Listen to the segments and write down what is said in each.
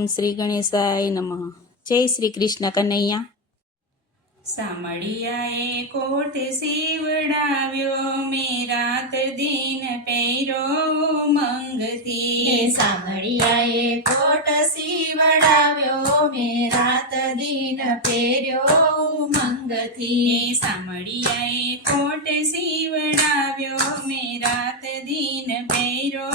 ઓમ શ્રી ગણેશાય નમઃ. જય શ્રી કૃષ્ણ કનૈયા. સામળિયાએ કોટ સીવડાવ્યો, મેં રાત દિન પહેરો મંગતી. સામળિયાએ કોટ સીવડાવ્યો, મેં રાત દિન પહેર્યો મંગથી. સામળિયાએ કોટ સીવડાવ્યો, મેં રાત દિન પહેરો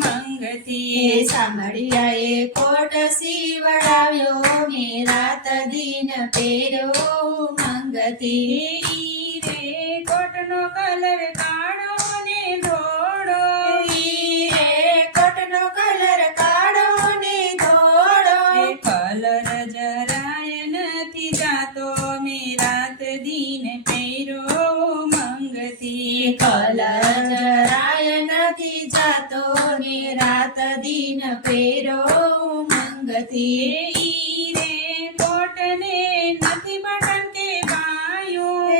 મંગતી. સામળિયાએ કોટ સીવડાવ્યો, મેં રાત દિન પહેર્યો મંગતી. રે કોટનો કલર કાળો ને ધોળો, રે કોટનો કલર કાળો ને ધોળો, કલર જરાય નથી જાતો, મેં રાત દિન પહેરો મંગતી. કલર જરાય નથી જાતો, ને રાત દિન પહેરો મંગતી. રે કોટને નથી બટન કે બાયું,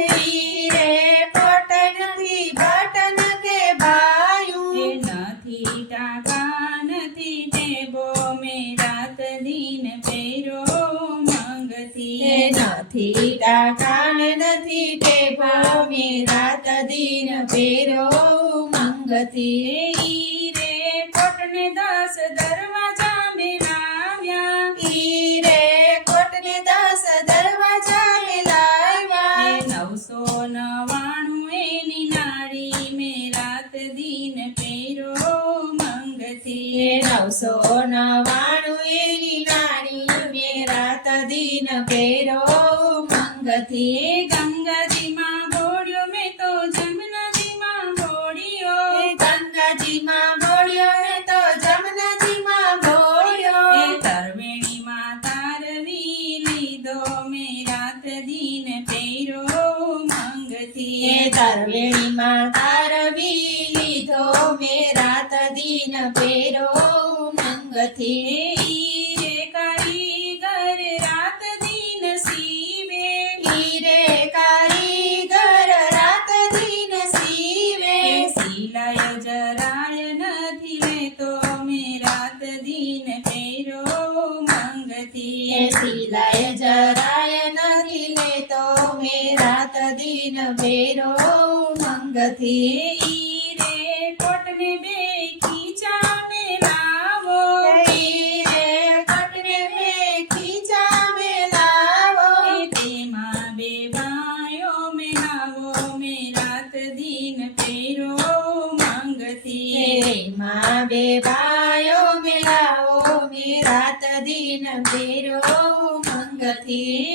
રે કોટ નથી બટન કે બાયું, નથી ટાકા નથી ટેબો, મેં રાત દિન પહેરો મંગતી. નથી ટાકાન નથી ટેબો, મેં રાત દિન પહેરો મંગતી. રે કોટને 10 દરવાજા મેલાવ્યા, રે કોટને 10 દરવાજા મેલાવ્યા, 999 એની નાળી, મેં રાત દિન પહેરો મંગતી. 999 એની નાણી, મેં રાત દિન પહેરો મંગથી. ગંગાજીમાં બોળ્યો મેં તો જમનાજીમાં બોળ્યો, ગંગાજીમાં બોળ્યો ને તો જમનાજીમાં બોળ્યો, તરવેણીમાં તારવી લીધો, મેં રાત દિન પહેરો મંગતી. તરવેણીમાં તારવી લીધો, મેં રાત દિન પહેરો મંગથી. રે કારીગર રાત દિન સીવે, રે કારીગર રાત દિન સીવે, સિલાય જરાય નથી લેતો, મેં રાત દિન પહેરો મંગતી. સિલાય જરાય નથી લેતો, મેં રાત દિન પહેરો મંગથી. રે કોટને 2 ખીચા મેલાવો, રે કોટને 2 ખીચા મેલાવો, તેમાં 2 બાયો મેલાવો, મેં રાત દિન પહેરો મંગતી. એમાં 2 બાયો મેલાવો, મેં રાત દિન પહેરો મંગથી.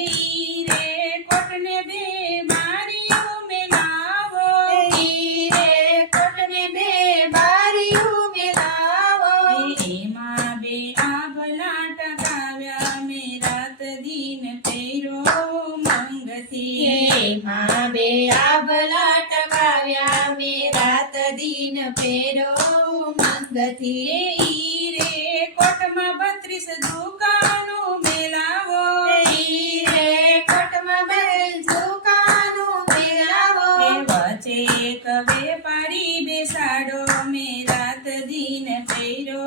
રે કોટને 2 બારીઓ મેલાવો, રે કોટને 2 બારીઓ મેલાવો, એમાં 2 આભલા ટકાવ્યા, મેં રાત દિન પહેરો મંગતી. એમાં 2 આભલા ટકાવ્યા, મેં રાત દિન પહેરો મંગથી. રે કોટમાં 32 દુકાનો મેલાવો, રે કોટમાં 32 દુકાનો મેલાવો, વચ્ચે એક વેપારી બેસાડો, મેં રાત દિન પહેરો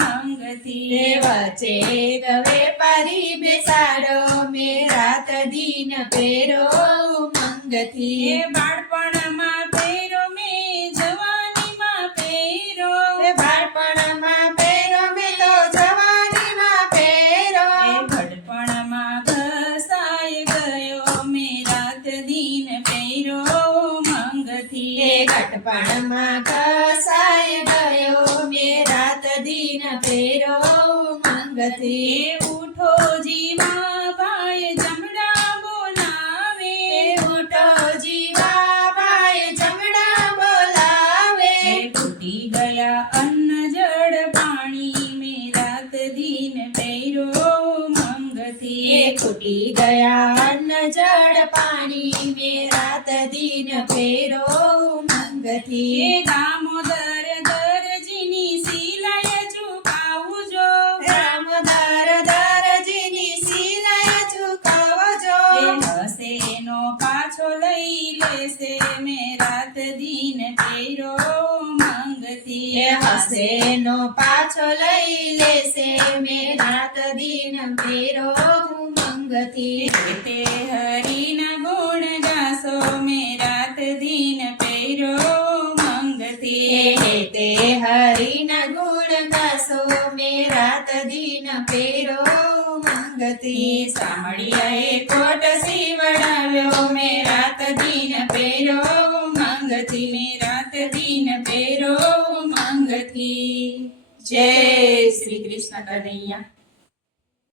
મંગતી. વચ્ચે એક વેપારી બેસાડો, મેં રાત દિન પહેરો મંગથી. બાળપણમાં પહેરો મેં જવાનીમાં પહેરો, બાળપણમાં પહેરો મેં તો જવાનીમાં પહેરો, ઘડપણમાં ઘસાઈ ગયો, મેં રાત દિન પહેરો મંગથી. ઘટપણમાં ઘસાઈ ગયો, મેં રાત દિન પહેરો મંગથી. ઉઠો જીવા ભાઈ જમડા બોલાવે, ઉઠો જીવા ભાઈ જમણા બોલાવે, તૂટી ગયા અન્ન જળ પાણી, મેં રાત દિન પહેરો મંગતી. ખૂટી ગયા અન્ન જળ પાણી, મેં રાત દિન પહેરો મંગથી. દામોદર દરજીની સિલાય ચૂકાવજો, રામદાર દરજીની સિલાય ચૂકવજો, હશે નો પાછો લઈ લેશે, મેં રાત દિન પહેરો મંગતી. મંગથી હસે નો પાછો લઈ લેશે મેં રાત દિન ફેરો ઉમંગથી તે હરિના ગુણ ગાશો મેં રાત દિન પેરો મંગથી તે હરિના ગુણ ગાશો મેં રાત દિન ફેરો ઉમંગથી સામળિયાએ કોટ સીવડાવ્યો મેં રાત દિન પેરો મંગથી મેં રાત દિન પેરો મંગથી જય શ્રી કૃષ્ણ કનૈયા